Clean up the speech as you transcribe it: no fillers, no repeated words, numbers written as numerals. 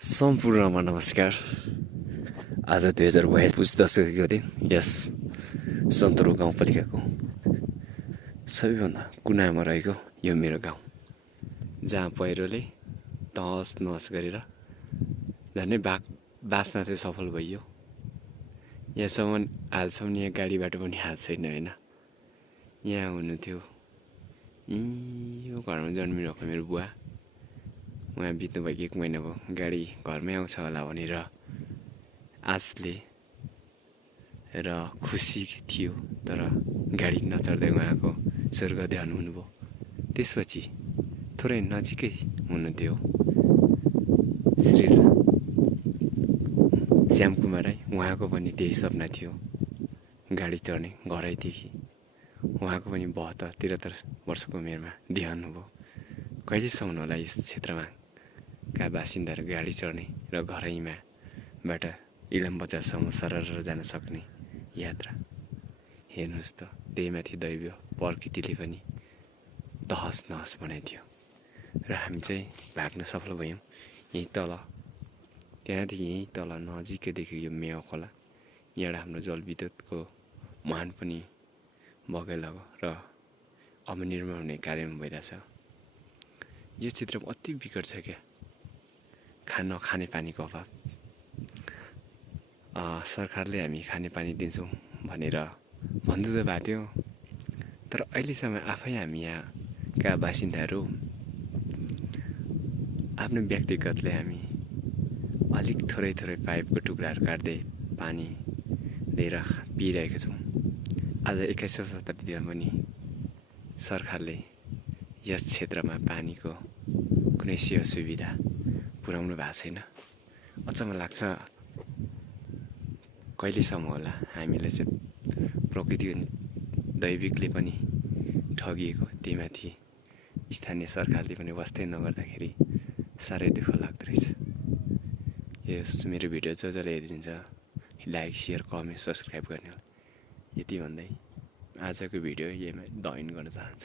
सम्पूर्णमा नमस्कार। आज 2022 पुस 10 गतेको दिन यस सन्तरो गाउँपालिकाको सबैभन्दा कुनामा रहेको यो मेरो गाउँ, जहाँ पहिरोले तहस नहस गरेर झन्डै बाँच्न चाहिँ सफल भइयो। यहाँसम्म आजसम्म यहाँ गाडी बाटो पनि आएको छैन होइन। यहाँ हुनुहुन्थ्यो यो घरमा जन्मिरहेको मेरो बुवा, उहाँ बित्नु भएको 1 महिना भयो। गाडी घरमै आउँछ होला भनेर आशले र खुसी थियो, तर गाडी नचढ्दै उहाँको स्वर्ग ध्यान हुनुभयो। त्यसपछि थोरै नजिकै हुनुहुन्थ्यो श्री श्यामकुमार राई, उहाँको पनि त्यही सपना थियो गाडी चढ्ने घरैदेखि। उहाँको पनि 72-73 वर्षको उमेरमा देहान हुनुभयो। कहिलेसम्म होला यस क्षेत्रमा का बासिन्दाहरू गाडी चढ्ने र घरैमाबाट इलाम बजारसम्म सरर जान सक्ने यात्रा। हेर्नुहोस् त, त्यही माथि दैवीय प्रकृतिले पनि तहस नहस बनाइदियो र हामी चाहिँ भाग्न सफल भयौँ। यहीँ तल, त्यहाँदेखि यहीँ तल नजिकैदेखि यो मेवा खोला, यहाँबाट हाम्रो जलविद्युतको मुहान पनि बगेर गयो र अब निर्माण हुने कार्यमा भइरहेछ। यो क्षेत्रमा अति विकट छ क्या, खाने पानीको अभाव। सरकारले हामी खाने पानी दिन्छौँ भनेर भन्दै त भएको थियो, तर अहिलेसम्म आफै हामी यहाँका बासिन्दाहरू आफ्नो व्यक्तिगतले हामी अलिक थोरै पाइपको टुक्राहरू काट्दै पानी दिएर पिइरहेका छौँ। आज 21औं शताब्दीमा पनि सरकारले यस क्षेत्रमा पानीको कुनै सेवा सुविधा पुर्याउनु भएको छैन। अचम्म लाग्छ, कहिलेसम्म होला हामीलाई चाहिँ प्रकृति दैविकले पनि ठगिएको। त्यही माथि स्थानीय सरकारले पनि वास्तै नगर्दाखेरि साह्रै दुःख लाग्दो रहेछ। यस मेरो भिडियो जसले हेरिदिन्छ लाइक, सेयर, कमेन्ट, सब्सक्राइब गर्ने होला। यति भन्दै आजको भिडियो यहीँमा द एन्ड गर्न चाहन्छु।